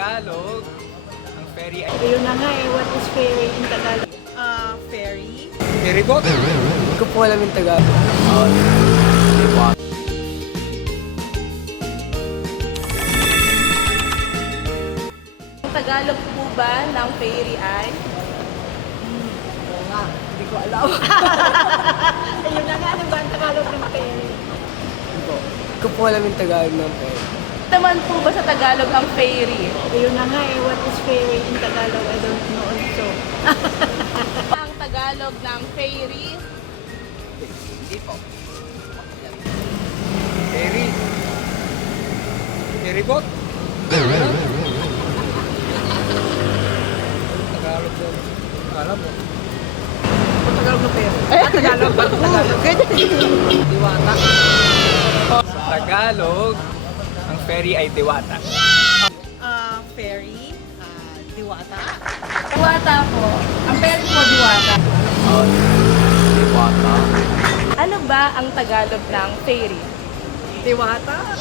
Tagalog, ang ferry ay... Ayun na nga eh, what is ferry in Tagalog? Ferry. Ferry boat? Hindi ko po alam yung Tagalog. Ang Tagalog po ba ng ferry ay? Hindi ko alam. Ayun na nga, ano ba ang Tagalog ng ferry? Hindi ko po alam yung Tagalog ng pera. Naman po ba sa Tagalog ang ferry? Ayun na nga eh, what is ferry in Tagalog? I don't know also. Ang Tagalog ng ferry? Hindi po. Ferry. Ferry boat? Tagalog po. Alam mo. Tagalog ng ferry. Tagalog ba? Tagalog. Diwata. Sa Tagalog, ang ferry ay diwata. Ferry. Diwata. Diwata po. Ang ferry po, diwata. Diwata. Ano ba ang Tagalog ng ferry? Diwata?